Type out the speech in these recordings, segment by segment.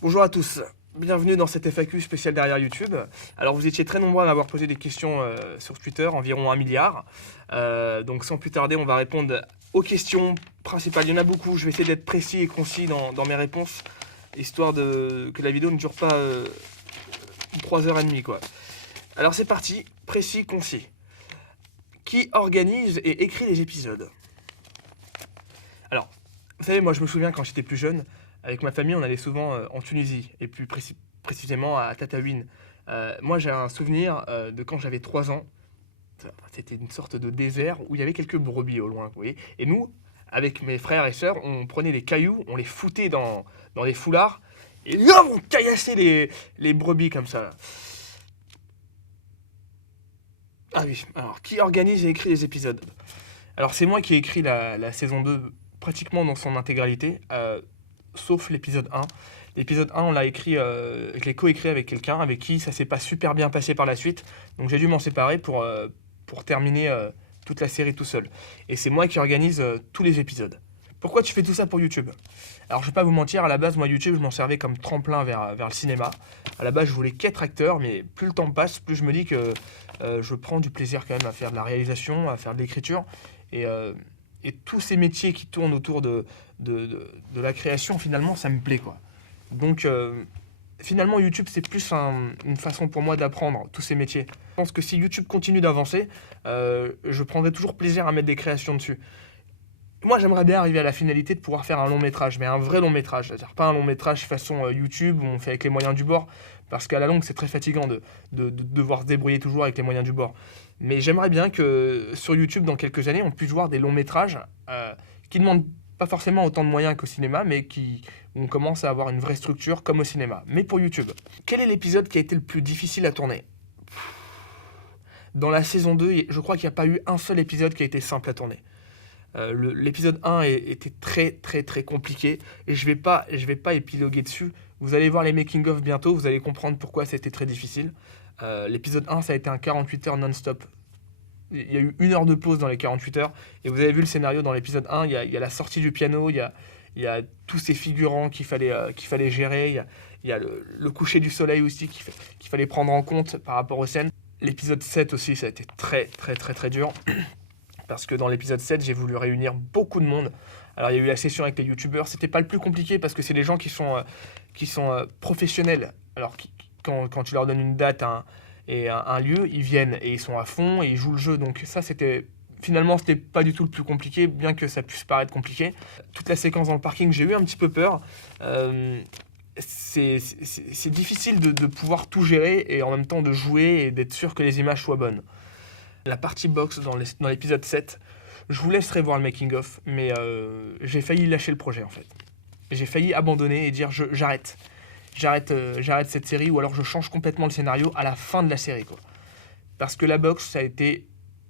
Bonjour à tous, bienvenue dans cette FAQ spéciale derrière YouTube. Alors vous étiez très nombreux à m'avoir posé des questions sur Twitter, environ 1 milliard. Donc sans plus tarder, on va répondre aux questions principales. Il y en a beaucoup, je vais essayer d'être précis et concis dans mes réponses, histoire que la vidéo ne dure pas 3h30 quoi. Alors c'est parti, précis, concis. Qui organise et écrit les épisodes? Alors, vous savez, moi je me souviens quand j'étais plus jeune, avec ma famille, on allait souvent en Tunisie, et plus précisément à Tataouine. Moi j'ai un souvenir de quand j'avais 3 ans. C'était une sorte de désert où il y avait quelques brebis au loin, vous voyez. Et nous, avec mes frères et sœurs, on prenait des cailloux, on les foutait dans les foulards, et là on caillassait les brebis comme ça. Là. Ah oui, alors qui organise et écrit les épisodes? Alors c'est moi qui ai écrit la saison 2 pratiquement dans son intégralité, sauf l'épisode 1. L'épisode 1, on l'a écrit, je l'ai coécrit avec quelqu'un avec qui ça s'est pas super bien passé par la suite. Donc j'ai dû m'en séparer pour terminer toute la série tout seul. Et c'est moi qui organise tous les épisodes. Pourquoi tu fais tout ça pour YouTube? Alors je vais pas vous mentir, à la base, moi YouTube, je m'en servais comme tremplin vers le cinéma. À la base, je voulais qu'être acteur, mais plus le temps passe, plus je me dis que je prends du plaisir quand même à faire de la réalisation, à faire de l'écriture. Et tous ces métiers qui tournent autour de la création, finalement, ça me plaît, quoi. Donc, finalement, YouTube, c'est plus une façon pour moi d'apprendre tous ces métiers. Je pense que si YouTube continue d'avancer, je prendrai toujours plaisir à mettre des créations dessus. Moi, j'aimerais bien arriver à la finalité de pouvoir faire un long métrage, mais un vrai long métrage. C'est-à-dire pas un long métrage façon YouTube où on fait avec les moyens du bord, parce qu'à la longue, c'est très fatigant de devoir se débrouiller toujours avec les moyens du bord. Mais j'aimerais bien que sur YouTube, dans quelques années, on puisse voir des longs métrages qui ne demandent pas forcément autant de moyens qu'au cinéma, mais où on commence à avoir une vraie structure comme au cinéma. Mais pour YouTube, quel est l'épisode qui a été le plus difficile à tourner? Dans la saison 2, je crois qu'il n'y a pas eu un seul épisode qui a été simple à tourner. L'épisode 1 était très très très compliqué et je vais pas épiloguer dessus. Vous allez voir les making-of bientôt, vous allez comprendre pourquoi c'était très difficile. L'épisode 1, ça a été un 48 heures non-stop. Il y a eu 1 heure de pause dans les 48 heures et vous avez vu le scénario dans l'épisode 1, il y a la sortie du piano, il y a tous ces figurants qu'il fallait gérer, il y a le coucher du soleil aussi qu'il fallait prendre en compte par rapport aux scènes. L'épisode 7 aussi, ça a été très très très très dur. Parce que dans l'épisode 7, j'ai voulu réunir beaucoup de monde. Alors, il y a eu la session avec les youtubeurs. C'était pas le plus compliqué parce que c'est des gens qui sont professionnels. Alors, quand tu leur donnes une date et un lieu, ils viennent et ils sont à fond et ils jouent le jeu. Donc, ça, finalement, c'était pas du tout le plus compliqué, bien que ça puisse paraître compliqué. Toute la séquence dans le parking, j'ai eu un petit peu peur. C'est difficile de pouvoir tout gérer et en même temps de jouer et d'être sûr que les images soient bonnes. La partie box dans l'épisode 7, je vous laisserai voir le making-of, mais j'ai failli lâcher le projet en fait. J'ai failli abandonner et dire j'arrête. J'arrête cette série ou alors je change complètement le scénario à la fin de la série, quoi. Parce que la box, ça a été,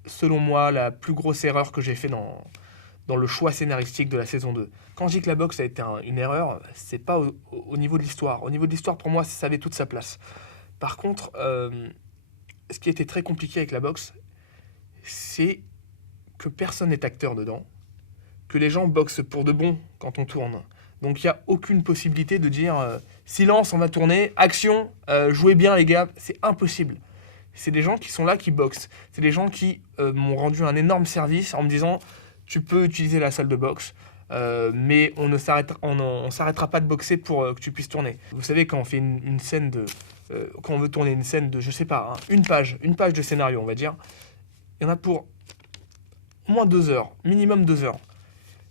selon moi, la plus grosse erreur que j'ai fait dans le choix scénaristique de la saison 2. Quand je dis que la box a été une erreur, c'est pas au niveau de l'histoire. Au niveau de l'histoire, pour moi, ça avait toute sa place. Par contre, ce qui était très compliqué avec la box, c'est que personne n'est acteur dedans, que les gens boxent pour de bon quand on tourne. Donc il n'y a aucune possibilité de dire silence, on va tourner, action, jouez bien les gars, c'est impossible. C'est des gens qui sont là, qui boxent. C'est des gens qui m'ont rendu un énorme service en me disant tu peux utiliser la salle de boxe, mais on s'arrêtera pas de boxer pour que tu puisses tourner. Vous savez, quand on fait une scène quand on veut tourner une scène de, je sais pas, hein, une page de scénario, on va dire, il y en a pour au moins 2 heures, minimum 2 heures.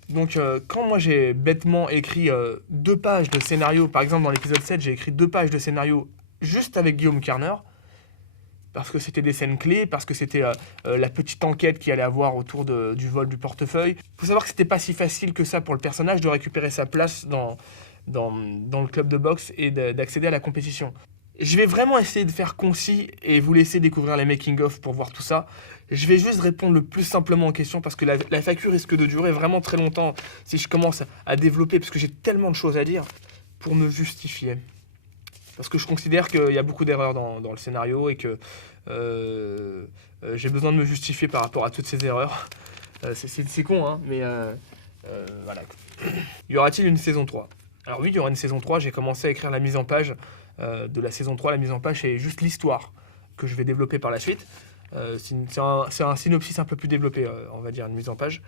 Donc quand moi j'ai bêtement écrit 2 pages de scénario, par exemple dans l'épisode 7, j'ai écrit 2 pages de scénario juste avec Guillaume Carner, parce que c'était des scènes clés, parce que c'était la petite enquête qu'il allait avoir autour du vol du portefeuille. Il faut savoir que c'était pas si facile que ça pour le personnage de récupérer sa place dans le club de boxe et d'accéder à la compétition. Je vais vraiment essayer de faire concis et vous laisser découvrir les making-of pour voir tout ça. Je vais juste répondre le plus simplement aux questions parce que la FAQ risque de durer vraiment très longtemps si je commence à développer, parce que j'ai tellement de choses à dire pour me justifier. Parce que je considère qu'il y a beaucoup d'erreurs dans le scénario et que j'ai besoin de me justifier par rapport à toutes ces erreurs. C'est con, hein, mais voilà. Y aura-t-il une saison 3 ? Alors oui, il y aura une saison 3, j'ai commencé à écrire la mise en page de la saison 3. La mise en page, c'est juste l'histoire que je vais développer par la suite. C'est un synopsis un peu plus développé, on va dire, une mise en page.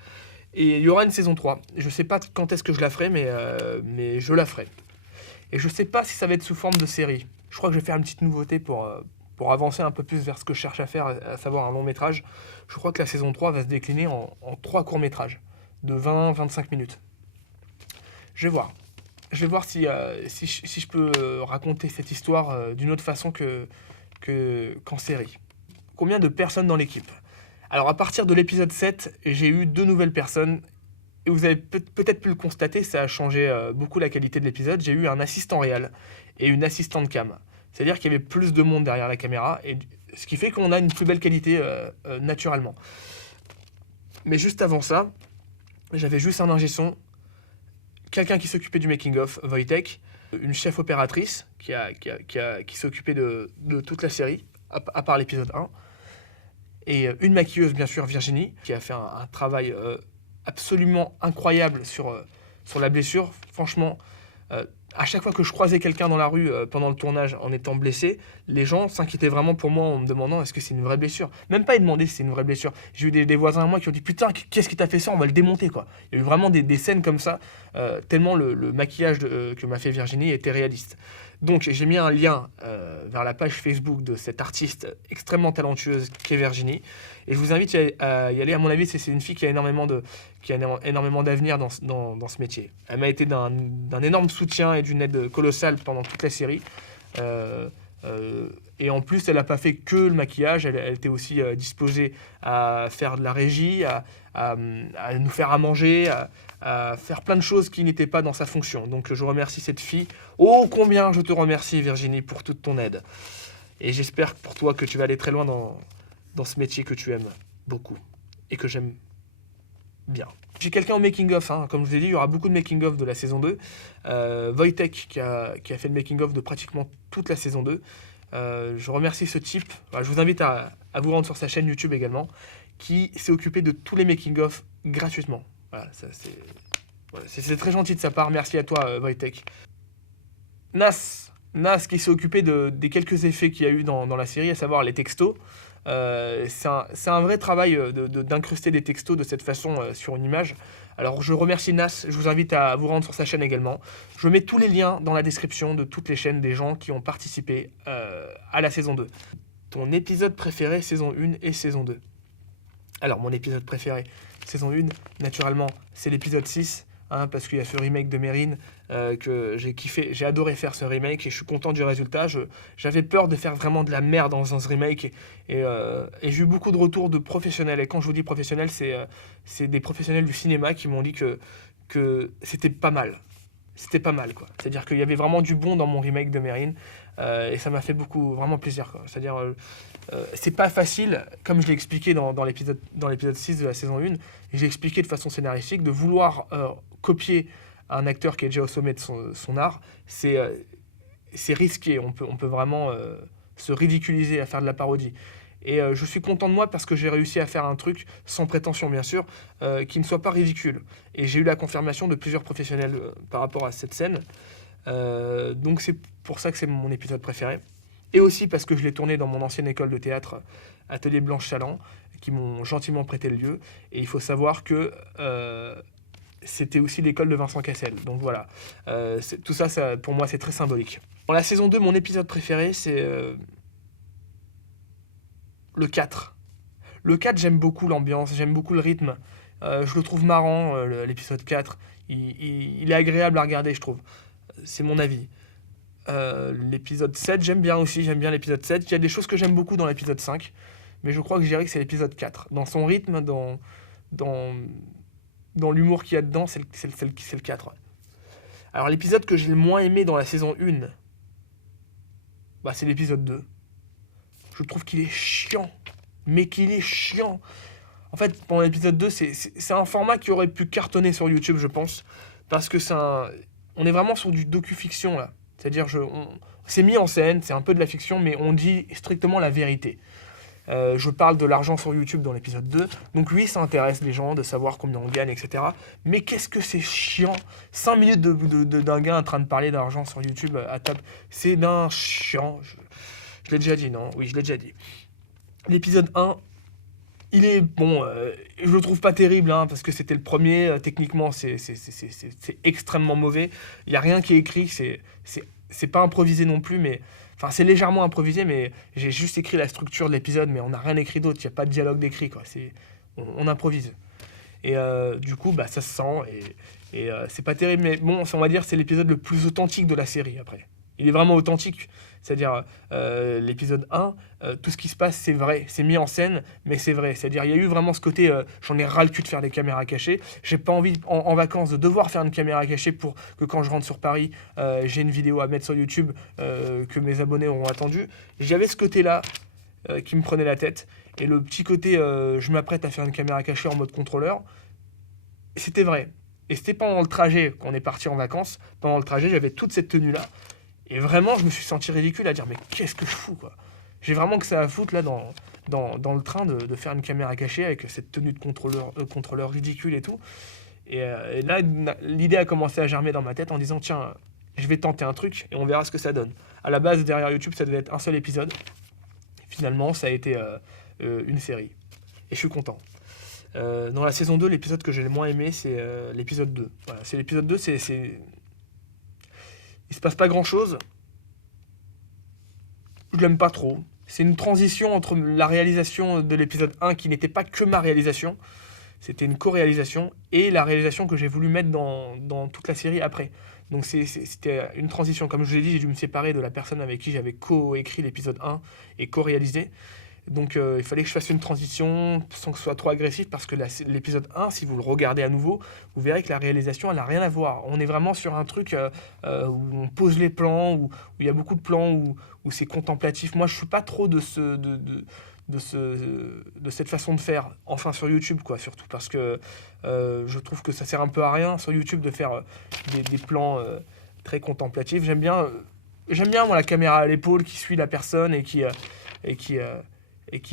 Et il y aura une saison 3. Je ne sais pas quand est-ce que je la ferai, mais je la ferai. Et je ne sais pas si ça va être sous forme de série. Je crois que je vais faire une petite nouveauté pour avancer un peu plus vers ce que je cherche à faire, à savoir un long métrage. Je crois que la saison 3 va se décliner en 3 courts métrages de 20-25 minutes. Je vais voir. Je vais voir si je peux raconter cette histoire d'une autre façon qu'en série. Combien de personnes dans l'équipe? Alors à partir de l'épisode 7, j'ai eu 2 nouvelles personnes. Et vous avez peut-être pu le constater, ça a changé beaucoup la qualité de l'épisode. J'ai eu un assistant réel et une assistante cam. C'est-à-dire qu'il y avait plus de monde derrière la caméra, et ce qui fait qu'on a une plus belle qualité naturellement. Mais juste avant ça, j'avais juste un ingé son, quelqu'un qui s'occupait du making-of, Wojtek, une chef opératrice qui s'occupait de toute la série, à part l'épisode 1, et une maquilleuse, bien sûr, Virginie, qui a fait un travail absolument incroyable sur la blessure. Franchement, à chaque fois que je croisais quelqu'un dans la rue pendant le tournage en étant blessé, les gens s'inquiétaient vraiment pour moi en me demandant est-ce que c'est une vraie blessure. Même pas ils demandaient si c'est une vraie blessure. J'ai eu des voisins à moi qui ont dit putain, qu'est-ce qui t'a fait ça, on va le démonter quoi. Il y a eu vraiment des scènes comme ça, tellement le maquillage que m'a fait Virginie était réaliste. Donc j'ai mis un lien vers la page Facebook de cette artiste extrêmement talentueuse qu'est Virginie. Et je vous invite à y aller. À mon avis, c'est une fille qui a énormément d'avenir dans ce métier. Elle m'a été d'un énorme soutien et d'une aide colossale pendant toute la série. Et en plus, elle n'a pas fait que le maquillage, elle était aussi disposée à faire de la régie, à nous faire à manger, à faire plein de choses qui n'étaient pas dans sa fonction. Donc je remercie cette fille. Oh, combien je te remercie Virginie pour toute ton aide. Et j'espère pour toi que tu vas aller très loin dans ce métier que tu aimes beaucoup et que j'aime bien. J'ai quelqu'un au making-of, hein. Comme je vous ai dit, il y aura beaucoup de making-of de la saison 2. Wojtek qui a fait le making-of de pratiquement toute la saison 2. Je remercie ce type. Voilà, je vous invite à vous rendre sur sa chaîne YouTube également, qui s'est occupé de tous les making-of gratuitement. Voilà, c'est très gentil de sa part. Merci à toi, Wojtek. Nas qui s'est occupé des quelques effets qu'il y a eu dans la série, à savoir les textos. C'est un vrai travail d'incruster des textos de cette façon sur une image. Alors je remercie Nas, je vous invite à vous rendre sur sa chaîne également. Je mets tous les liens dans la description de toutes les chaînes des gens qui ont participé à la saison 2. Ton épisode préféré saison 1 et saison 2. Alors mon épisode préféré saison 1, naturellement, c'est l'épisode 6. Parce qu'il y a ce remake de Mérine que j'ai kiffé, j'ai adoré faire ce remake et je suis content du résultat. J'avais peur de faire vraiment de la merde dans ce remake et j'ai eu beaucoup de retours de professionnels. Et quand je vous dis professionnels, c'est des professionnels du cinéma qui m'ont dit que c'était pas mal. C'était pas mal, quoi. C'est-à-dire qu'il y avait vraiment du bon dans mon remake de Mérine et ça m'a fait vraiment plaisir, quoi. C'est-à-dire, c'est pas facile, comme je l'ai expliqué dans l'épisode 6 de la saison 1, j'ai expliqué de façon scénaristique, de vouloir copier un acteur qui est déjà au sommet de son art, c'est risqué. On peut vraiment se ridiculiser à faire de la parodie. Et je suis content de moi parce que j'ai réussi à faire un truc, sans prétention bien sûr, qui ne soit pas ridicule. Et j'ai eu la confirmation de plusieurs professionnels par rapport à cette scène. Donc c'est pour ça que c'est mon épisode préféré. Et aussi parce que je l'ai tourné dans mon ancienne école de théâtre, Atelier Blanche Chaland, qui m'ont gentiment prêté le lieu. Et il faut savoir que c'était aussi l'école de Vincent Cassel. Donc voilà, tout ça, pour moi, c'est très symbolique. Dans la saison 2, mon épisode préféré, c'est le 4. Le 4, j'aime beaucoup l'ambiance, j'aime beaucoup le rythme. Je le trouve marrant, l'épisode 4. Il est agréable à regarder, je trouve. C'est mon avis. L'épisode 7, j'aime bien aussi, j'aime bien l'épisode 7. Il y a des choses que j'aime beaucoup dans l'épisode 5, mais je crois que je dirais que c'est l'épisode 4. Dans son rythme, dans l'humour qu'il y a dedans, c'est le 4. Ouais. Alors l'épisode que j'ai le moins aimé dans la saison 1, c'est l'épisode 2. Je trouve qu'il est chiant, mais qu'il est chiant. En fait, pendant l'épisode 2, c'est un format qui aurait pu cartonner sur YouTube, je pense, parce que on est vraiment sur du docu-fiction, là. C'est-à-dire, c'est mis en scène, c'est un peu de la fiction, mais on dit strictement la vérité. Je parle de l'argent sur YouTube dans l'épisode 2. Donc oui, ça intéresse les gens de savoir combien on gagne, etc. Mais qu'est-ce que c'est chiant. 5 minutes d'un gars en train de parler d'argent sur YouTube à table. C'est d'un chiant. Je l'ai déjà dit, non? Oui, je l'ai déjà dit. L'épisode 1, il est bon, je le trouve pas terrible, hein, parce que c'était le premier. Techniquement, c'est extrêmement mauvais. Il n'y a rien qui est écrit, c'est pas improvisé non plus, mais... Enfin, c'est légèrement improvisé, mais j'ai juste écrit la structure de l'épisode, mais on n'a rien écrit d'autre. Il n'y a pas de dialogue d'écrit, quoi. On improvise. Et du coup, bah, ça se sent, et c'est pas terrible, mais bon, on va dire c'est l'épisode le plus authentique de la série, après. Il est vraiment authentique. C'est-à-dire, l'épisode 1, tout ce qui se passe, c'est vrai. C'est mis en scène, mais c'est vrai. C'est-à-dire, il y a eu vraiment ce côté, j'en ai ras le cul de faire des caméras cachées. J'ai pas envie, en vacances, de devoir faire une caméra cachée pour que quand je rentre sur Paris, j'ai une vidéo à mettre sur YouTube que mes abonnés auront attendu. J'avais ce côté-là qui me prenait la tête. Et le petit côté, je m'apprête à faire une caméra cachée en mode contrôleur, c'était vrai. Et c'était pendant le trajet qu'on est parti en vacances. Pendant le trajet, j'avais toute cette tenue-là. Et vraiment, je me suis senti ridicule à dire, mais qu'est-ce que je fous, quoi. J'ai vraiment que ça à foutre, là, dans le train, de faire une caméra cachée avec cette tenue de contrôleur ridicule et tout. Et là, l'idée a commencé à germer dans ma tête en disant, tiens, je vais tenter un truc et on verra ce que ça donne. À la base, derrière YouTube, ça devait être un seul épisode. Finalement, ça a été une série. Et je suis content. Dans la saison 2, l'épisode que j'ai le moins aimé, c'est l'épisode 2. Voilà, c'est l'épisode 2, il se passe pas grand chose. Je l'aime pas trop. C'est une transition entre la réalisation de l'épisode 1 qui n'était pas que ma réalisation, c'était une co-réalisation, et la réalisation que j'ai voulu mettre dans toute la série après. Donc c'était une transition. Comme je vous l'ai dit, j'ai dû me séparer de la personne avec qui j'avais co-écrit l'épisode 1 et co-réalisé. Donc il fallait que je fasse une transition sans que ce soit trop agressif, parce que l'épisode 1, si vous le regardez à nouveau, vous verrez que la réalisation, elle n'a rien à voir. On est vraiment sur un truc où on pose les plans, où il y a beaucoup de plans, où c'est contemplatif. Moi, je ne suis pas trop de cette façon de faire, enfin sur YouTube, quoi, surtout, parce que je trouve que ça sert un peu à rien sur YouTube de faire des plans très contemplatifs. J'aime bien moi, la caméra à l'épaule qui suit la personne et qui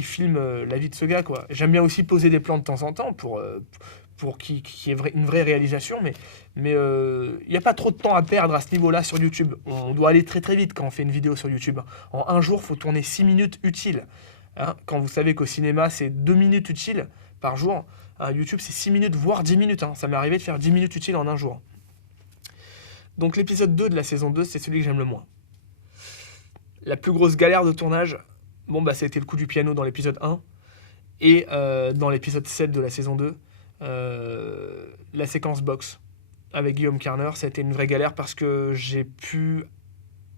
filme la vie de ce gars, quoi. J'aime bien aussi poser des plans de temps en temps pour qu'il y ait une vraie réalisation, mais il n'y a pas trop de temps à perdre à ce niveau-là sur YouTube. On doit aller très très vite quand on fait une vidéo sur YouTube. En un jour, il faut tourner 6 minutes utiles. Hein, quand vous savez qu'au cinéma, c'est 2 minutes utiles par jour, à YouTube, c'est 6 minutes, voire 10 minutes. Hein. Ça m'est arrivé de faire 10 minutes utiles en un jour. Donc l'épisode 2 de la saison 2, c'est celui que j'aime le moins. La plus grosse galère de tournage, bon, bah, ça a été le coup du piano dans l'épisode 1. Et dans l'épisode 7 de la saison 2, la séquence boxe avec Guillaume Carner, ça a été une vraie galère parce que j'ai pu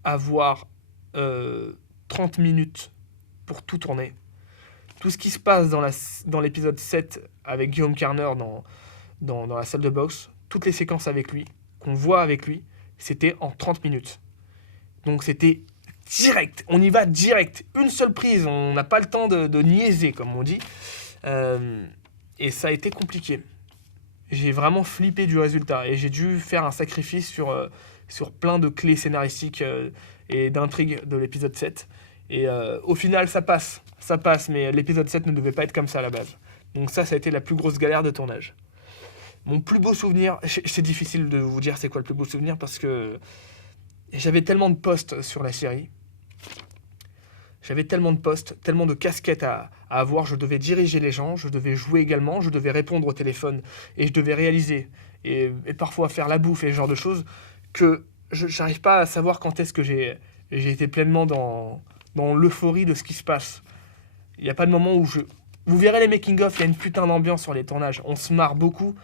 avoir 30 minutes pour tout tourner. Tout ce qui se passe dans l'épisode 7 avec Guillaume Carner dans la salle de boxe, toutes les séquences avec lui, qu'on voit avec lui, c'était en 30 minutes. Donc c'était direct, on y va direct, une seule prise, on n'a pas le temps de niaiser, comme on dit. Et ça a été compliqué. J'ai vraiment flippé du résultat et j'ai dû faire un sacrifice sur plein de clés scénaristiques et d'intrigues de l'épisode 7. Et au final, ça passe, mais l'épisode 7 ne devait pas être comme ça à la base. Donc ça a été la plus grosse galère de tournage. Mon plus beau souvenir, c'est difficile de vous dire c'est quoi le plus beau souvenir parce que j'avais tellement de postes sur la série. J'avais tellement de postes, tellement de casquettes à avoir. Je devais diriger les gens, je devais jouer également, je devais répondre au téléphone et je devais réaliser et parfois faire la bouffe et ce genre de choses que je n'arrive pas à savoir quand est-ce que j'ai été pleinement dans l'euphorie de ce qui se passe. Il n'y a pas de moment où Vous verrez les making-of, il y a une putain d'ambiance sur les tournages. On se marre beaucoup,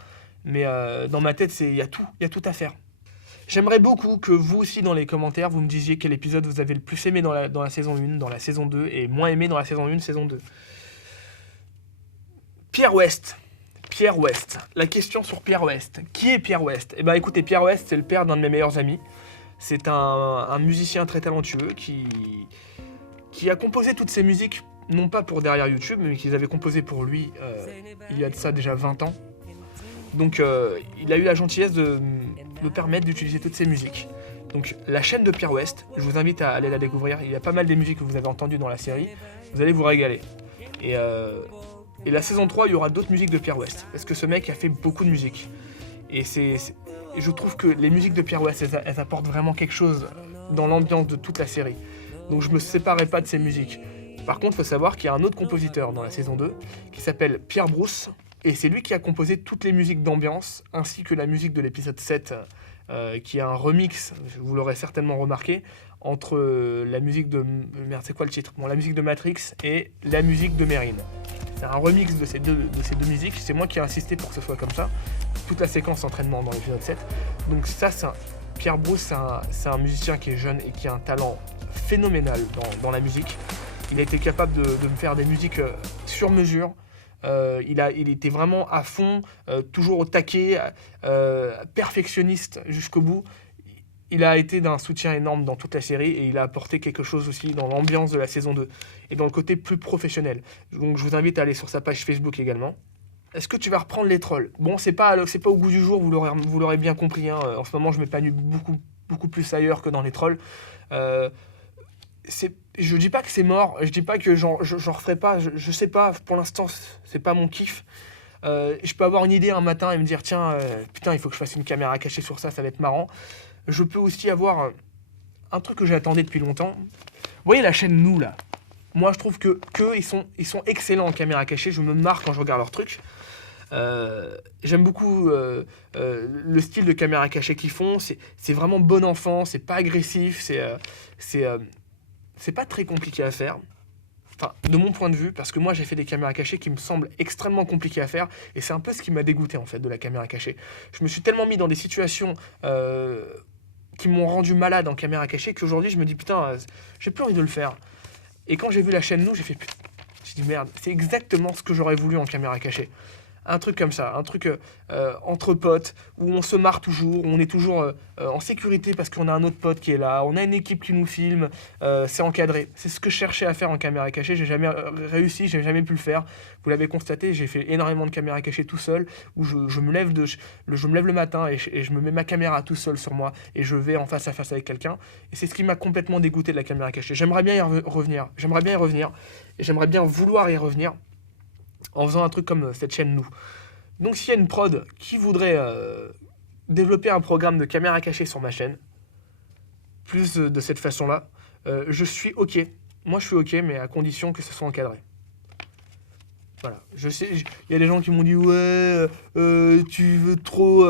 mais dans ma tête, il y a tout à faire. J'aimerais beaucoup que vous aussi, dans les commentaires, vous me disiez quel épisode vous avez le plus aimé dans la saison 1, dans la saison 2, et moins aimé dans la saison 1, saison 2. Pierre West. La question sur Pierre West. Qui est Pierre West ? Eh bien, écoutez, Pierre West, c'est le père d'un de mes meilleurs amis. C'est un musicien très talentueux qui a composé toutes ses musiques, non pas pour derrière YouTube, mais qu'ils avaient composé pour lui il y a de ça déjà 20 ans. Donc il a eu la gentillesse de me permettre d'utiliser toutes ces musiques. Donc la chaîne de Pierre West, je vous invite à aller la découvrir. Il y a pas mal des musiques que vous avez entendues dans la série. Vous allez vous régaler. Et la saison 3, il y aura d'autres musiques de Pierre West. Parce que ce mec a fait beaucoup de musique. Et je trouve que les musiques de Pierre West, elles apportent vraiment quelque chose dans l'ambiance de toute la série. Donc je me séparais pas de ces musiques. Par contre, il faut savoir qu'il y a un autre compositeur dans la saison 2 qui s'appelle Pierre Brousse. Et c'est lui qui a composé toutes les musiques d'ambiance, ainsi que la musique de l'épisode 7, qui est un remix, vous l'aurez certainement remarqué, entre la musique de... Merde, c'est quoi le titre? Bon, la musique de Matrix et la musique de Merrin. C'est un remix de ces deux musiques, c'est moi qui ai insisté pour que ce soit comme ça. Toute la séquence d'entraînement dans l'épisode 7. Donc ça, Pierre Brousse, c'est un musicien qui est jeune et qui a un talent phénoménal dans la musique. Il a été capable de me faire des musiques sur mesure. Il était vraiment à fond, toujours au taquet, perfectionniste jusqu'au bout. Il a été d'un soutien énorme dans toute la série et il a apporté quelque chose aussi dans l'ambiance de la saison 2 et dans le côté plus professionnel. Donc je vous invite à aller sur sa page Facebook également. Est-ce que tu vas reprendre les trolls? Bon, c'est pas au goût du jour, vous l'aurez bien compris. Hein. En ce moment, je m'épanouis beaucoup plus ailleurs que dans les trolls. Je dis pas que c'est mort, je dis pas que j'en referai pas, je sais pas, pour l'instant, c'est pas mon kiff. Je peux avoir une idée un matin et me dire, tiens, putain, il faut que je fasse une caméra cachée sur ça, ça va être marrant. Je peux aussi avoir un truc que j'attendais depuis longtemps. Vous voyez la chaîne Nous, là? Moi, je trouve que ils sont excellents en caméra cachée, je me marre quand je regarde leurs trucs. J'aime beaucoup le style de caméra cachée qu'ils font, c'est vraiment bon enfant, c'est pas agressif, c'est pas très compliqué à faire. Enfin, de mon point de vue, parce que moi j'ai fait des caméras cachées qui me semblent extrêmement compliquées à faire, et c'est un peu ce qui m'a dégoûté en fait de la caméra cachée. Je me suis tellement mis dans des situations qui m'ont rendu malade en caméra cachée qu'aujourd'hui je me dis putain, j'ai plus envie de le faire. Et quand j'ai vu la chaîne Nous, j'ai dit merde, c'est exactement ce que j'aurais voulu en caméra cachée. Un truc comme ça, un truc entre potes, où on se marre toujours, où on est toujours en sécurité parce qu'on a un autre pote qui est là, on a une équipe qui nous filme, c'est encadré. C'est ce que je cherchais à faire en caméra cachée, j'ai jamais réussi, j'ai jamais pu le faire. Vous l'avez constaté, j'ai fait énormément de caméras cachées tout seul, où je me lève le matin et je me mets ma caméra tout seul sur moi et je vais en face à face avec quelqu'un. Et c'est ce qui m'a complètement dégoûté de la caméra cachée. J'aimerais bien y revenir, et j'aimerais bien vouloir y revenir, en faisant un truc comme cette chaîne Nous. Donc s'il y a une prod qui voudrait développer un programme de caméra cachée sur ma chaîne, plus de cette façon-là, je suis OK. Moi je suis OK, mais à condition que ce soit encadré. Voilà, je sais, il y a des gens qui m'ont dit ouais, tu veux trop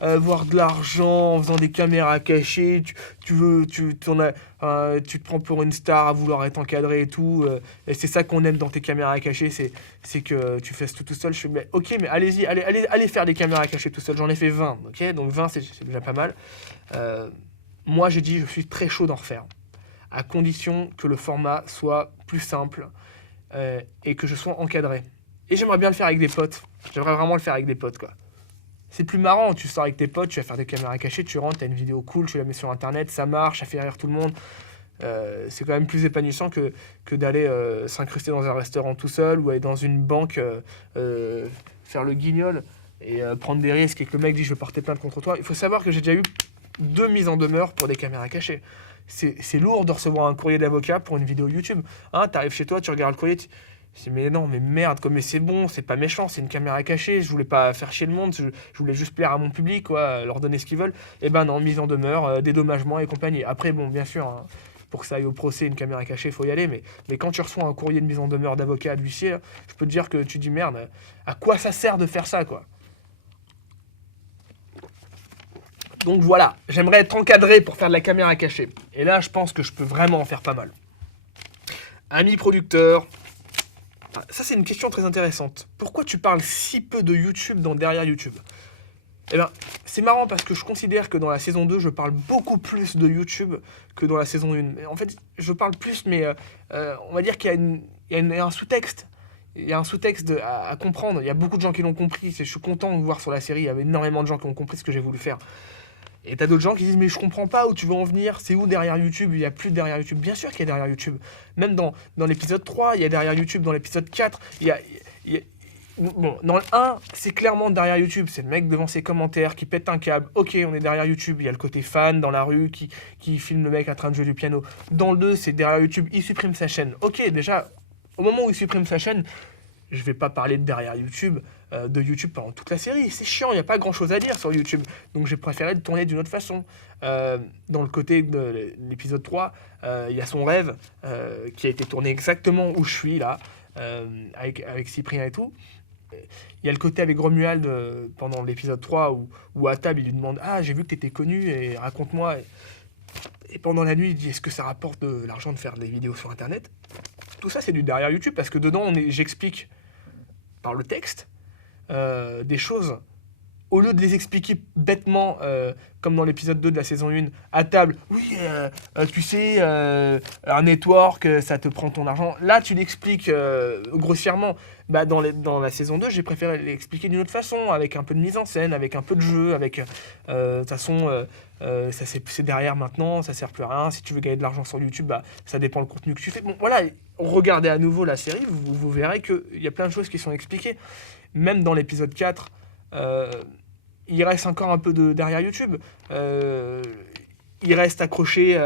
avoir de l'argent en faisant des caméras cachées, tu te prends pour une star à vouloir être encadré et tout, et c'est ça qu'on aime dans tes caméras cachées, c'est que tu fasses tout seul. Je fais mais ok, mais allez-y, allez faire des caméras cachées tout seul. J'en ai fait 20, ok, donc 20 c'est déjà pas mal. Moi j'ai dit je suis très chaud d'en refaire, à condition que le format soit plus simple. Et que je sois encadré. Et j'aimerais bien le faire avec des potes. J'aimerais vraiment le faire avec des potes, quoi. C'est plus marrant, tu sors avec tes potes, tu vas faire des caméras cachées, tu rentres, t'as une vidéo cool, tu la mets sur internet, ça marche, ça fait rire tout le monde. C'est quand même plus épanouissant que d'aller s'incruster dans un restaurant tout seul ou aller dans une banque faire le guignol et prendre des risques et que le mec dit je vais porter plainte contre toi. Il faut savoir que j'ai déjà eu 2 mises en demeure pour des caméras cachées. C'est lourd de recevoir un courrier d'avocat pour une vidéo YouTube. Hein, t'arrives chez toi, tu regardes le courrier, tu dis mais non, mais merde, mais c'est bon, c'est pas méchant, c'est une caméra cachée, je voulais pas faire chier le monde, je voulais juste plaire à mon public, quoi, leur donner ce qu'ils veulent. Et ben non, mise en demeure, dédommagement et compagnie. Après, bon, bien sûr, hein, pour que ça aille au procès, une caméra cachée, il faut y aller, mais quand tu reçois un courrier de mise en demeure d'avocat, d'huissier, je peux te dire que tu dis merde, à quoi ça sert de faire ça, quoi? Donc voilà, j'aimerais être encadré pour faire de la caméra cachée. Et là, je pense que je peux vraiment en faire pas mal. Ami producteur, ça c'est une question très intéressante. Pourquoi tu parles si peu de YouTube dans Derrière YouTube? Eh bien, c'est marrant parce que je considère que dans la saison 2, je parle beaucoup plus de YouTube que dans la saison 1. En fait, je parle plus, mais on va dire qu'il y a un sous-texte. Il y a un sous-texte à comprendre. Il y a beaucoup de gens qui l'ont compris. Je suis content de voir sur la série, il y avait énormément de gens qui ont compris ce que j'ai voulu faire. Et t'as d'autres gens qui disent mais je comprends pas où tu veux en venir, c'est où derrière YouTube? Il y a plus de derrière YouTube. Bien sûr qu'il y a derrière YouTube. Même dans l'épisode 3, il y a derrière YouTube. Dans l'épisode 4, bon, dans le 1, c'est clairement derrière YouTube. C'est le mec devant ses commentaires qui pète un câble. Ok, on est derrière YouTube. Il y a le côté fan dans la rue qui filme le mec en train de jouer du piano. Dans le 2, c'est derrière YouTube. Il supprime sa chaîne. Ok, déjà, Au moment où il supprime sa chaîne, je vais pas parler de derrière YouTube, de YouTube pendant toute la série. C'est chiant, il n'y a pas grand-chose à dire sur YouTube. Donc j'ai préféré le tourner d'une autre façon. Dans le côté de l'épisode 3, il y a son rêve qui a été tourné exactement où je suis là, avec Cyprien et tout. Il y a le côté avec Romuald pendant l'épisode 3 où à table il lui demande « Ah, j'ai vu que tu étais connu et raconte-moi ». Et pendant la nuit, il dit « Est-ce que ça rapporte de l'argent de faire des vidéos sur Internet ?» Tout ça, c'est du derrière YouTube parce que dedans, j'explique par le texte des choses. Au lieu de les expliquer bêtement, comme dans l'épisode 2 de la saison 1, à table, oui, tu sais, un network, ça te prend ton argent. Là, tu l'expliques grossièrement. Bah, dans la saison 2, j'ai préféré l'expliquer d'une autre façon, avec un peu de mise en scène, avec un peu de jeu, avec, de toute façon, ça c'est derrière maintenant, ça sert plus à rien. Si tu veux gagner de l'argent sur YouTube, bah, ça dépend du contenu que tu fais. Bon, voilà, regardez à nouveau la série, vous verrez qu'il y a plein de choses qui sont expliquées. Même dans l'épisode 4, il reste encore un peu de derrière YouTube. Il reste accroché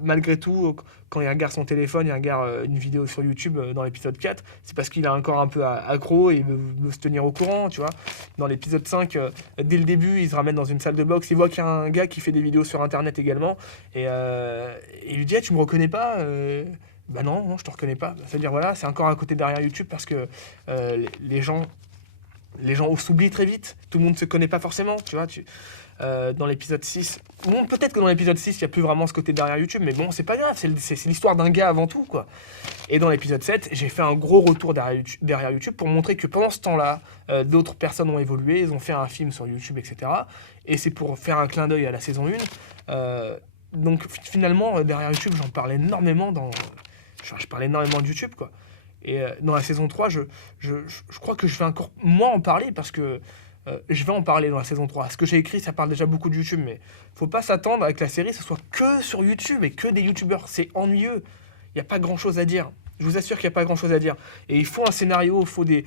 malgré tout. Quand il regarde son téléphone, il regarde une vidéo sur YouTube dans l'épisode 4. C'est parce qu'il est encore un peu accro et il veut se tenir au courant, tu vois. Dans l'épisode 5, dès le début, il se ramène dans une salle de boxe. Il voit qu'il y a un gars qui fait des vidéos sur Internet également. Et il lui dit « Ah, tu me reconnais pas ?» Bah non, je te reconnais pas. C'est-à-dire, voilà, c'est encore un côté derrière YouTube parce que les gens s'oublient très vite. Tout le monde ne se connaît pas forcément, tu vois. Dans l'épisode 6, bon, peut-être que dans l'épisode 6, il n'y a plus vraiment ce côté derrière YouTube, mais bon, c'est pas grave, c'est l'histoire d'un gars avant tout, quoi. Et dans l'épisode 7, j'ai fait un gros retour derrière YouTube pour montrer que pendant ce temps-là, d'autres personnes ont évolué, ils ont fait un film sur YouTube, etc. Et c'est pour faire un clin d'œil à la saison 1. Donc finalement, derrière YouTube, j'en parlais énormément je parlais énormément de YouTube, quoi. Et dans la saison 3, je crois que je vais encore moins en parler parce que je vais en parler dans la saison 3. Ce que j'ai écrit, ça parle déjà beaucoup de YouTube, mais faut pas s'attendre avec la série, que ce soit que sur YouTube et que des YouTubeurs. C'est ennuyeux. Il n'y a pas grand-chose à dire. Je vous assure qu'il n'y a pas grand-chose à dire. Et il faut un scénario, il faut des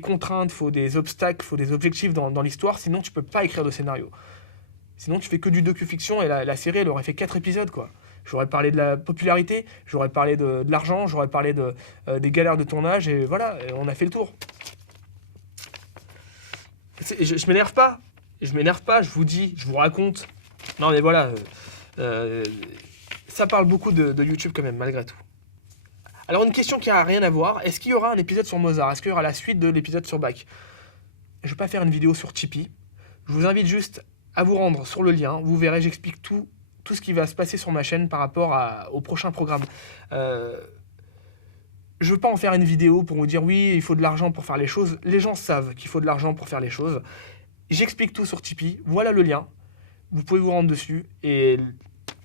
contraintes, il faut des obstacles, il faut des objectifs dans l'histoire, sinon tu peux pas écrire de scénario. Sinon tu fais que du docu-fiction et la série, elle aurait fait 4 épisodes, quoi. J'aurais parlé de la popularité, j'aurais parlé de l'argent, j'aurais parlé des galères de tournage, et voilà, on a fait le tour. Je m'énerve pas, je vous dis, je vous raconte. Non mais voilà, ça parle beaucoup de YouTube quand même, malgré tout. Alors une question qui n'a rien à voir, est-ce qu'il y aura un épisode sur Mozart? Est-ce qu'il y aura la suite de l'épisode sur Bach? Je ne vais pas faire une vidéo sur Tipeee, je vous invite juste à vous rendre sur le lien, vous verrez, j'explique tout ce qui va se passer sur ma chaîne par rapport au prochain programme. Je veux pas en faire une vidéo pour vous dire oui, il faut de l'argent pour faire les choses. Les gens savent qu'il faut de l'argent pour faire les choses. J'explique tout sur Tipeee, voilà le lien. Vous pouvez vous rendre dessus et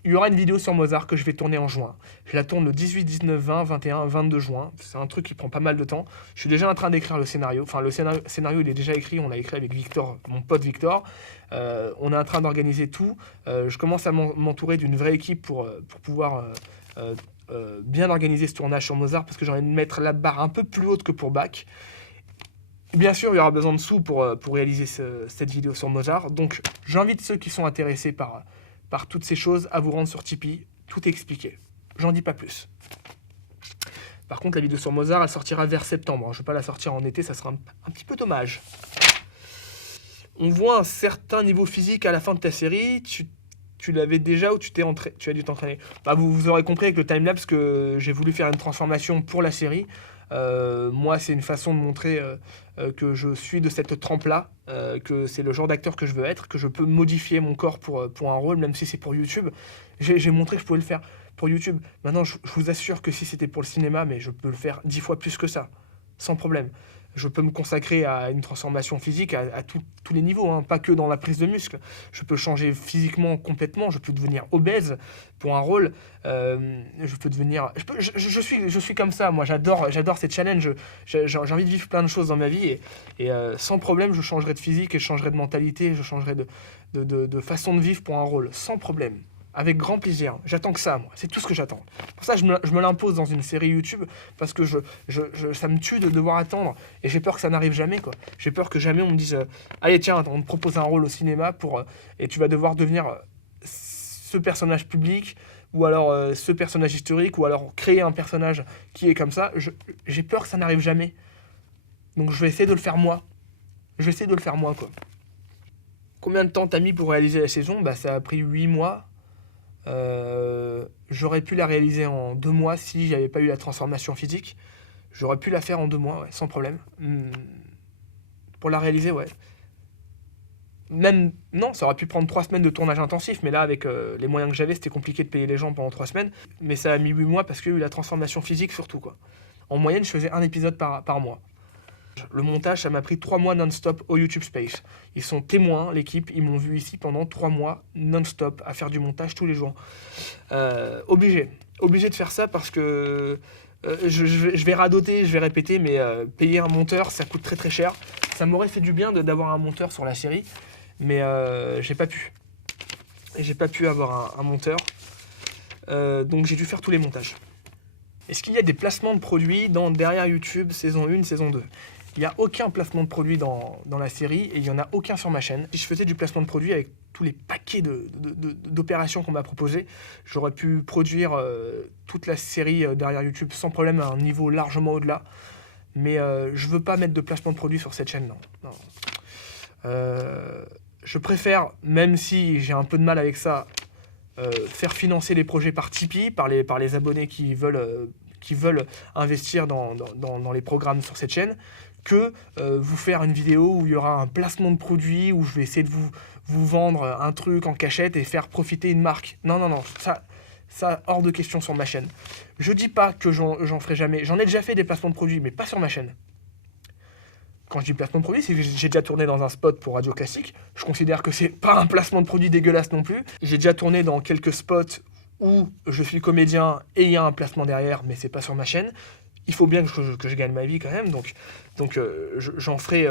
il y aura une vidéo sur Mozart que je vais tourner en juin. Je la tourne le 18, 19, 20, 21, 22 juin. C'est un truc qui prend pas mal de temps. Je suis déjà en train d'écrire le scénario. Enfin, le scénario, il est déjà écrit. On l'a écrit avec Victor, mon pote Victor. On est en train d'organiser tout. Je commence à m'entourer d'une vraie équipe pour pouvoir bien organiser ce tournage sur Mozart parce que j'ai envie de mettre la barre un peu plus haute que pour Bach. Bien sûr, il y aura besoin de sous pour réaliser cette vidéo sur Mozart. Donc, j'invite ceux qui sont intéressés par toutes ces choses à vous rendre sur Tipeee. Tout est expliqué. J'en dis pas plus. Par contre, la vidéo sur Mozart, elle sortira vers septembre. Je ne vais pas la sortir en été, ça sera un petit peu dommage. On voit un certain niveau physique à la fin de ta série. Tu l'avais déjà ou tu as dû t'entraîner? Bah, vous aurez compris avec le timelapse que j'ai voulu faire une transformation pour la série. Moi, c'est une façon de montrer que je suis de cette trempe-là, que c'est le genre d'acteur que je veux être, que je peux modifier mon corps pour un rôle, même si c'est pour YouTube. J'ai montré que je pouvais le faire pour YouTube. Maintenant, je vous assure que si c'était pour le cinéma, mais je peux le faire 10 fois plus que ça, sans problème. Je peux me consacrer à une transformation physique à tous les niveaux, hein, pas que dans la prise de muscle. Je peux changer physiquement complètement, je peux devenir obèse pour un rôle. Je peux devenir... Je suis comme ça, moi j'adore ces challenges. J'ai envie de vivre plein de choses dans ma vie et sans problème je changerai de physique et je changerai de mentalité, je changerai de façon de vivre pour un rôle, sans problème. Avec grand plaisir. J'attends que ça, moi. C'est tout ce que j'attends. Pour ça, je me l'impose dans une série YouTube parce que ça me tue de devoir attendre. Et j'ai peur que ça n'arrive jamais, quoi. J'ai peur que jamais on me dise allez, tiens, on te propose un rôle au cinéma et tu vas devoir devenir ce personnage public ou alors ce personnage historique, ou alors créer un personnage qui est comme ça, j'ai peur que ça n'arrive jamais. Donc je vais essayer de le faire moi. Je vais essayer de le faire moi, quoi. Combien de temps t'as mis pour réaliser la saison? Bah, ça a pris 8 mois. J'aurais pu la réaliser en 2 mois si j'avais pas eu la transformation physique. J'aurais pu la faire en 2 mois, ouais, sans problème. Pour la réaliser, ouais. Même, non, ça aurait pu prendre 3 semaines de tournage intensif, mais là, avec les moyens que j'avais, c'était compliqué de payer les gens pendant 3 semaines. Mais ça a mis 8 mois parce qu'il y a eu la transformation physique surtout, quoi. En moyenne, je faisais un épisode par mois. Le montage, ça m'a pris 3 mois non-stop au YouTube Space. Ils sont témoins, l'équipe, ils m'ont vu ici pendant 3 mois non-stop à faire du montage tous les jours. Obligé de faire ça parce que je vais radoter, je vais répéter, mais payer un monteur, ça coûte très très cher. Ça m'aurait fait du bien d'avoir un monteur sur la série, mais j'ai pas pu. Et j'ai pas pu avoir un monteur, donc j'ai dû faire tous les montages. Est-ce qu'il y a des placements de produits dans Derrière YouTube, saison 1, saison 2 ? Il n'y a aucun placement de produit dans la série et il n'y en a aucun sur ma chaîne. Si je faisais du placement de produit avec tous les paquets d'opérations qu'on m'a proposées, j'aurais pu produire toute la série Derrière YouTube sans problème à un niveau largement au-delà. Mais je veux pas mettre de placement de produit sur cette chaîne, non. Je préfère, même si j'ai un peu de mal avec ça, faire financer les projets par Tipeee, par les abonnés qui veulent investir dans les programmes sur cette chaîne, que vous faire une vidéo où il y aura un placement de produit, où je vais essayer de vous vendre un truc en cachette et faire profiter une marque. Non, ça hors de question sur ma chaîne. Je dis pas que j'en ferai jamais. J'en ai déjà fait des placements de produits, mais pas sur ma chaîne. Quand je dis placement de produit, c'est que j'ai déjà tourné dans un spot pour Radio Classique. Je considère que c'est pas un placement de produit dégueulasse non plus. J'ai déjà tourné dans quelques spots où je suis comédien et il y a un placement derrière, mais c'est pas sur ma chaîne. Il faut bien que je gagne ma vie quand même, donc j'en ferai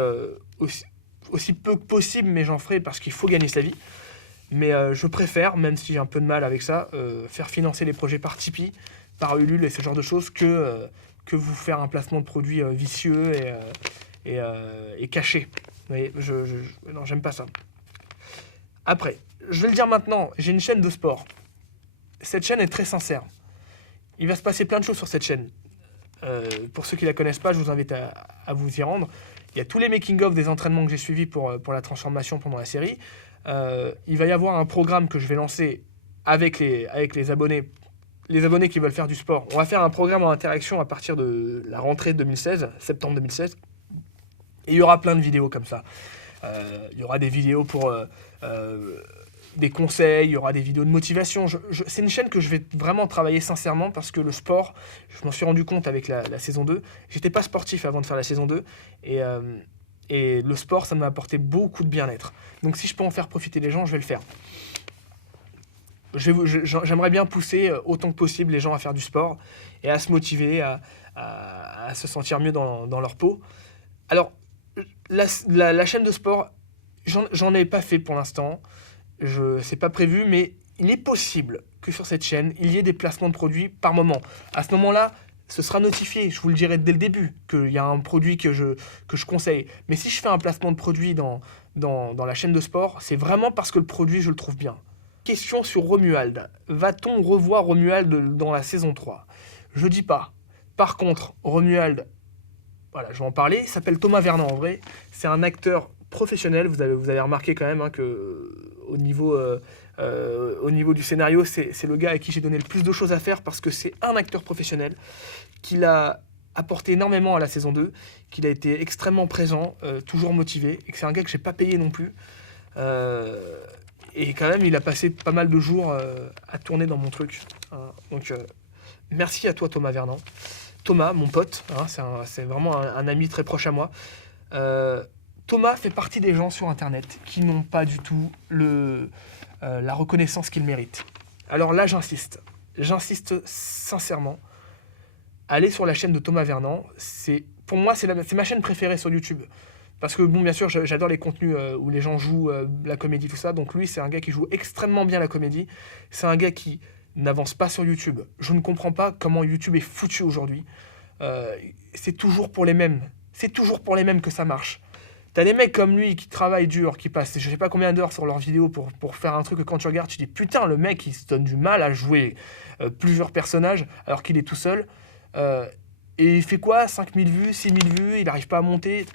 aussi peu que possible, mais j'en ferai parce qu'il faut gagner sa vie. Mais je préfère, même si j'ai un peu de mal avec ça, faire financer les projets par Tipeee, par Ulule et ce genre de choses, que vous faire un placement de produit vicieux et caché. Vous voyez, non, j'aime pas ça. Après, je vais le dire maintenant, j'ai une chaîne de sport. Cette chaîne est très sincère. Il va se passer plein de choses sur cette chaîne. Pour ceux qui ne la connaissent pas, je vous invite à vous y rendre. Il y a tous les making-of des entraînements que j'ai suivis pour la transformation pendant la série. Il va y avoir un programme que je vais lancer avec les abonnés qui veulent faire du sport. On va faire un programme en interaction à partir de la rentrée 2016, septembre 2016. Et il y aura plein de vidéos comme ça. Il y aura des vidéos pour des conseils, il y aura des vidéos de motivation. C'est une chaîne que je vais vraiment travailler sincèrement parce que le sport, je m'en suis rendu compte avec la saison 2. J'étais pas sportif avant de faire la saison 2 et le sport, ça m'a apporté beaucoup de bien-être. Donc si je peux en faire profiter les gens, je vais le faire. J'aimerais bien pousser autant que possible les gens à faire du sport et à se motiver, à se sentir mieux dans leur peau. Alors, la chaîne de sport, j'en ai pas fait pour l'instant. C'est pas prévu, mais il est possible que sur cette chaîne, il y ait des placements de produits par moment. À ce moment-là, ce sera notifié, je vous le dirai dès le début, qu'il y a un produit que je conseille. Mais si je fais un placement de produit dans la chaîne de sport, c'est vraiment parce que le produit, je le trouve bien. Question sur Romuald. Va-t-on revoir Romuald dans la saison 3 ? Je dis pas. Par contre, Romuald, voilà, je vais en parler, il s'appelle Thomas Vernant en vrai. C'est un acteur professionnel, vous avez remarqué quand même que au niveau du scénario, c'est le gars à qui j'ai donné le plus de choses à faire parce que c'est un acteur professionnel qu'il a apporté énormément à la saison 2, qu'il a été extrêmement présent, toujours motivé, et que c'est un gars que j'ai pas payé non plus. Et quand même, il a passé pas mal de jours à tourner dans mon truc. Donc, merci à toi, Thomas Vernant. Thomas, mon pote, c'est vraiment un ami très proche à moi. Thomas fait partie des gens sur Internet qui n'ont pas du tout la reconnaissance qu'ils méritent. Alors là, j'insiste sincèrement. Allez sur la chaîne de Thomas Vernant. Pour moi, c'est ma chaîne préférée sur YouTube. Parce que, bon, bien sûr, j'adore les contenus où les gens jouent la comédie, tout ça. Donc lui, c'est un gars qui joue extrêmement bien la comédie. C'est un gars qui n'avance pas sur YouTube. Je ne comprends pas comment YouTube est foutu aujourd'hui. C'est toujours pour les mêmes. C'est toujours pour les mêmes que ça marche. T'as des mecs comme lui qui travaillent dur, qui passent je sais pas combien d'heures sur leurs vidéos pour faire un truc que quand tu regardes, tu dis putain, le mec il se donne du mal à jouer plusieurs personnages alors qu'il est tout seul. Et il fait quoi? 5000 vues, 6000 vues, il n'arrive pas à monter.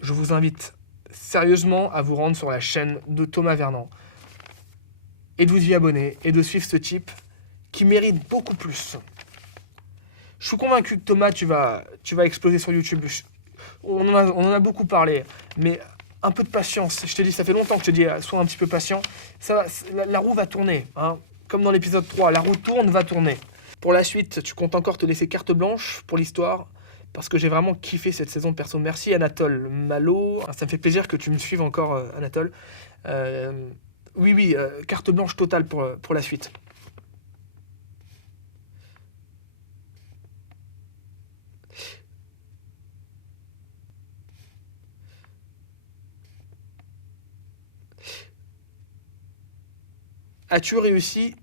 Je vous invite sérieusement à vous rendre sur la chaîne de Thomas Vernant et de vous y abonner et de suivre ce type qui mérite beaucoup plus. Je suis convaincu que Thomas, tu vas exploser sur YouTube. On en a beaucoup parlé, mais un peu de patience. Je te dis, ça fait longtemps que je te dis, sois un petit peu patient. La roue va tourner, hein. Comme dans l'épisode 3, la roue tourne, va tourner. Pour la suite, tu comptes encore te laisser carte blanche pour l'histoire, parce que j'ai vraiment kiffé cette saison de perso. Merci Anatole Malo, ça me fait plaisir que tu me suives encore, Anatole. Oui, carte blanche totale pour la suite. As-tu réussi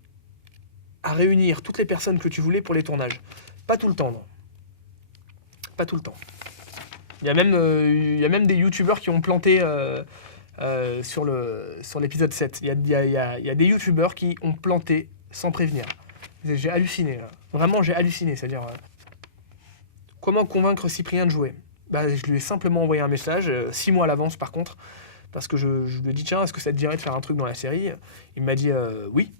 à réunir toutes les personnes que tu voulais pour les tournages? Pas tout le temps, non. Pas tout le temps. Il y a même des youtubeurs qui ont planté sur l'épisode 7. Il y a des youtubeurs qui ont planté sans prévenir. J'ai halluciné, là. Vraiment, j'ai halluciné. C'est-à-dire, comment convaincre Cyprien de jouer? Je lui ai simplement envoyé un message, 6 mois à l'avance par contre, parce que je lui ai dit, tiens, est-ce que ça te dirait de faire un truc dans la série? Il m'a dit, oui,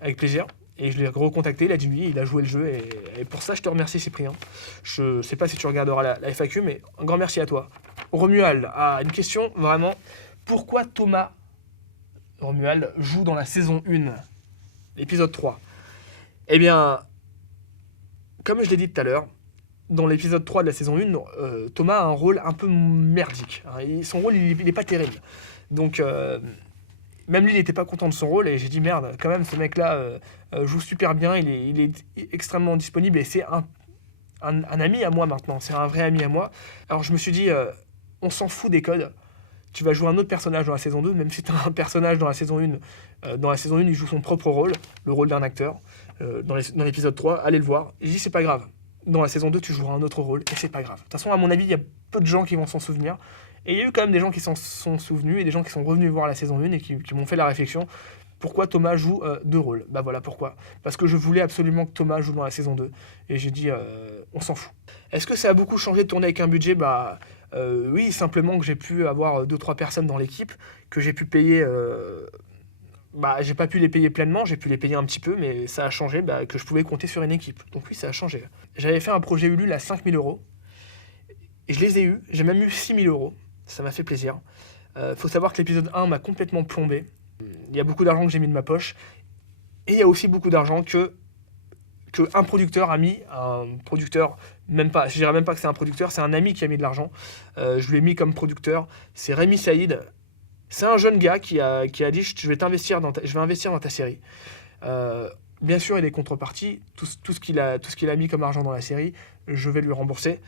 avec plaisir. Et je l'ai recontacté, il a dit oui, il a joué le jeu, et pour ça, je te remercie, Cyprien. Je sais pas si tu regarderas la FAQ, mais un grand merci à toi. Romuald a une question, vraiment. Pourquoi Thomas, Romuald, joue dans la saison 1, l'épisode 3? Eh bien, comme je l'ai dit tout à l'heure, dans l'épisode 3 de la saison 1, Thomas a un rôle un peu merdique. Son rôle, il n'est pas terrible. Donc, même lui, il n'était pas content de son rôle, et j'ai dit merde, quand même, ce mec-là joue super bien, il est extrêmement disponible, et c'est un ami à moi maintenant, c'est un vrai ami à moi. Alors je me suis dit, on s'en fout des codes, tu vas jouer un autre personnage dans la saison 2, même si tu as un personnage dans la saison 1, il joue son propre rôle, le rôle d'un acteur, dans l'épisode 3, allez le voir. Et je dis c'est pas grave, dans la saison 2, tu joueras un autre rôle, et c'est pas grave. De toute façon, à mon avis, il y a peu de gens qui vont s'en souvenir. Et il y a eu quand même des gens qui s'en sont souvenus et des gens qui sont revenus voir la saison 1 et qui m'ont fait la réflexion. Pourquoi Thomas joue 2 rôles? Voilà pourquoi. Parce que je voulais absolument que Thomas joue dans la saison 2. Et j'ai dit, on s'en fout. Est-ce que ça a beaucoup changé de tourner avec un budget? Oui, simplement que j'ai pu avoir 2-3 personnes dans l'équipe, que j'ai pu payer... j'ai pas pu les payer pleinement, j'ai pu les payer un petit peu, mais ça a changé que je pouvais compter sur une équipe. Donc oui, ça a changé. J'avais fait un projet Ulule à 5 000 €. Et je les ai eus, j'ai même eu 6 000 €. Ça m'a fait plaisir. Faut savoir que l'épisode 1 m'a complètement plombé. Il y a beaucoup d'argent que j'ai mis de ma poche. Et il y a aussi beaucoup d'argent que un producteur a mis. Un producteur, même pas, je dirais même pas que c'est un producteur, c'est un ami qui a mis de l'argent. Je lui ai mis comme producteur. C'est Rémi Saïd. C'est un jeune gars qui a dit je vais investir dans ta série. Bien sûr, il y a des contreparties. Tout ce qu'il a mis comme argent dans la série, je vais lui rembourser.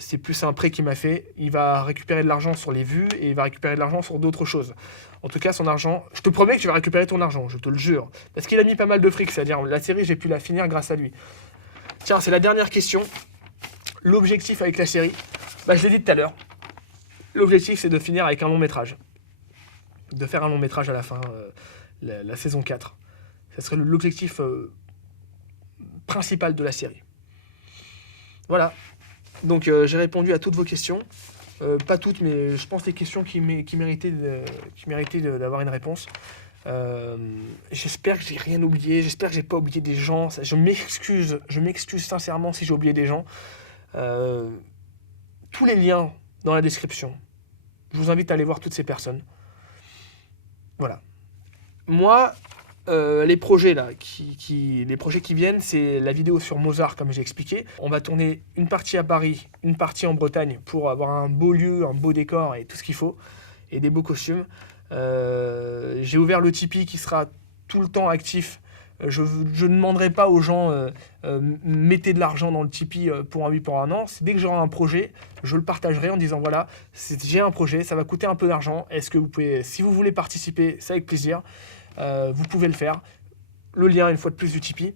C'est plus un prêt qu'il m'a fait. Il va récupérer de l'argent sur les vues et il va récupérer de l'argent sur d'autres choses. En tout cas, son argent, je te promets que tu vas récupérer ton argent, je te le jure. Parce qu'il a mis pas mal de fric, c'est-à-dire la série, j'ai pu la finir grâce à lui. Tiens, c'est la dernière question. L'objectif avec la série, je l'ai dit tout à l'heure. L'objectif, c'est de finir avec un long métrage. De faire un long métrage à la fin, la saison 4. Ça serait l'objectif principal de la série. Voilà. Donc j'ai répondu à toutes vos questions. Pas toutes, mais je pense les questions qui méritaient d'avoir une réponse. J'espère que j'ai rien oublié. J'espère que j'ai pas oublié des gens. Je m'excuse sincèrement si j'ai oublié des gens. Tous les liens dans la description. Je vous invite à aller voir toutes ces personnes. Voilà. Moi, les projets là, les projets qui viennent, c'est la vidéo sur Mozart, comme j'ai expliqué. On va tourner une partie à Paris, une partie en Bretagne, pour avoir un beau lieu, un beau décor et tout ce qu'il faut, et des beaux costumes. J'ai ouvert le Tipeee qui sera tout le temps actif. Je ne demanderai pas aux gens mettez de l'argent dans le Tipeee pour un oui, pour un an. C'est dès que j'aurai un projet, je le partagerai en disant voilà, j'ai un projet, ça va coûter un peu d'argent. Est-ce que vous pouvez, si vous voulez participer, c'est avec plaisir. Vous pouvez le faire. Le lien, une fois de plus, du Tipeee.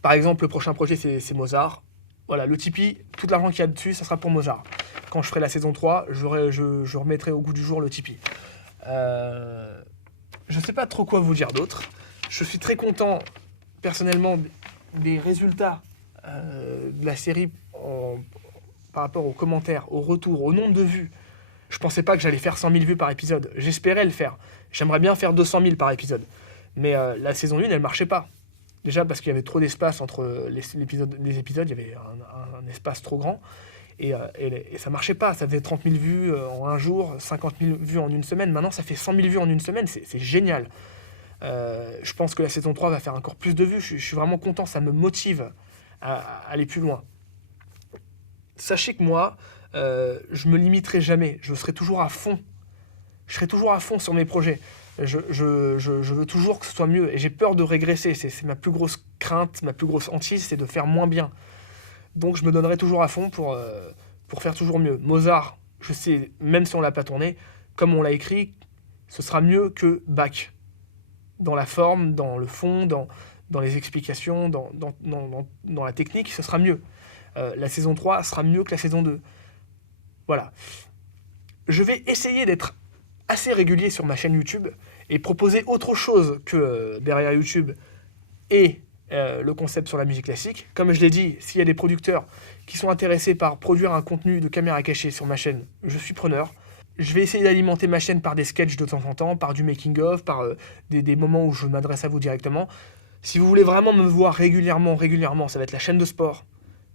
Par exemple, le prochain projet, c'est Mozart. Voilà, le Tipeee, tout l'argent qu'il y a dessus, ça sera pour Mozart. Quand je ferai la saison 3, je remettrai au goût du jour le Tipeee. Je sais pas trop quoi vous dire d'autre. Je suis très content, personnellement, des résultats de la série par rapport aux commentaires, aux retours, au nombre de vues. Je pensais pas que j'allais faire 100 000 vues par épisode. J'espérais le faire. J'aimerais bien faire 200 000 par épisode. Mais la saison 1, elle marchait pas. Déjà parce qu'il y avait trop d'espace entre les épisodes, il y avait un espace trop grand. Et ça marchait pas. Ça faisait 30 000 vues en un jour, 50 000 vues en une semaine. Maintenant, ça fait 100 000 vues en une semaine. C'est génial. Je pense que la saison 3 va faire encore plus de vues. Je suis vraiment content. Ça me motive à aller plus loin. Sachez que moi, je me limiterai jamais. Je serai toujours à fond. Je serai toujours à fond sur mes projets. Je veux toujours que ce soit mieux. Et j'ai peur de régresser. C'est ma plus grosse crainte, ma plus grosse hantise, c'est de faire moins bien. Donc je me donnerai toujours à fond pour faire toujours mieux. Mozart, je sais, même si on ne l'a pas tourné, comme on l'a écrit, ce sera mieux que Bach. Dans la forme, dans le fond, dans les explications, dans la technique, ce sera mieux. La saison 3 sera mieux que la saison 2. Voilà. Je vais essayer d'être assez régulier sur ma chaîne YouTube et proposer autre chose que derrière YouTube et le concept sur la musique classique. Comme je l'ai dit, s'il y a des producteurs qui sont intéressés par produire un contenu de caméra cachée sur ma chaîne, je suis preneur. Je vais essayer d'alimenter ma chaîne par des sketchs de temps en temps, par du making-of, par des moments où je m'adresse à vous directement. Si vous voulez vraiment me voir régulièrement, ça va être la chaîne de sport.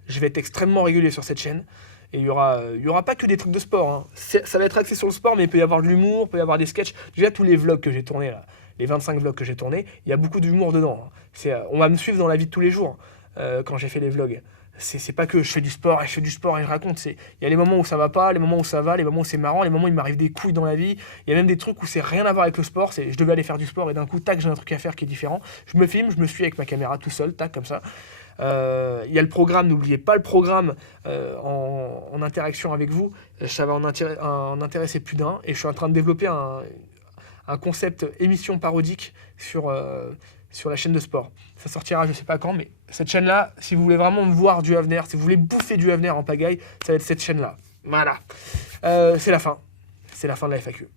Je vais être extrêmement régulier sur cette chaîne. Et il y aura pas que des trucs de sport. Hein. Ça va être axé sur le sport, mais il peut y avoir de l'humour, il peut y avoir des sketchs. Déjà, tous les vlogs que j'ai tournés, là, les 25 vlogs que j'ai tournés, il y a beaucoup d'humour dedans. Hein. On va me suivre dans la vie de tous les jours quand j'ai fait les vlogs. C'est pas que je fais du sport et je raconte. Il y a les moments où ça va pas, les moments où ça va, les moments où c'est marrant, les moments où il m'arrive des couilles dans la vie. Il y a même des trucs où c'est rien à voir avec le sport. Je devais aller faire du sport et d'un coup, tac, j'ai un truc à faire qui est différent. Je me filme, je me suis avec ma caméra tout seul, tac, comme ça. Il y a le programme, n'oubliez pas le programme en interaction avec vous. Ça va en intéresser plus d'un. Et je suis en train de développer un concept émission parodique sur la chaîne de sport. Ça sortira je sais pas quand, mais cette chaîne-là, si vous voulez vraiment me voir du Avenir, si vous voulez bouffer du Avenir en pagaille, ça va être cette chaîne-là. Voilà. C'est la fin. C'est la fin de la FAQ.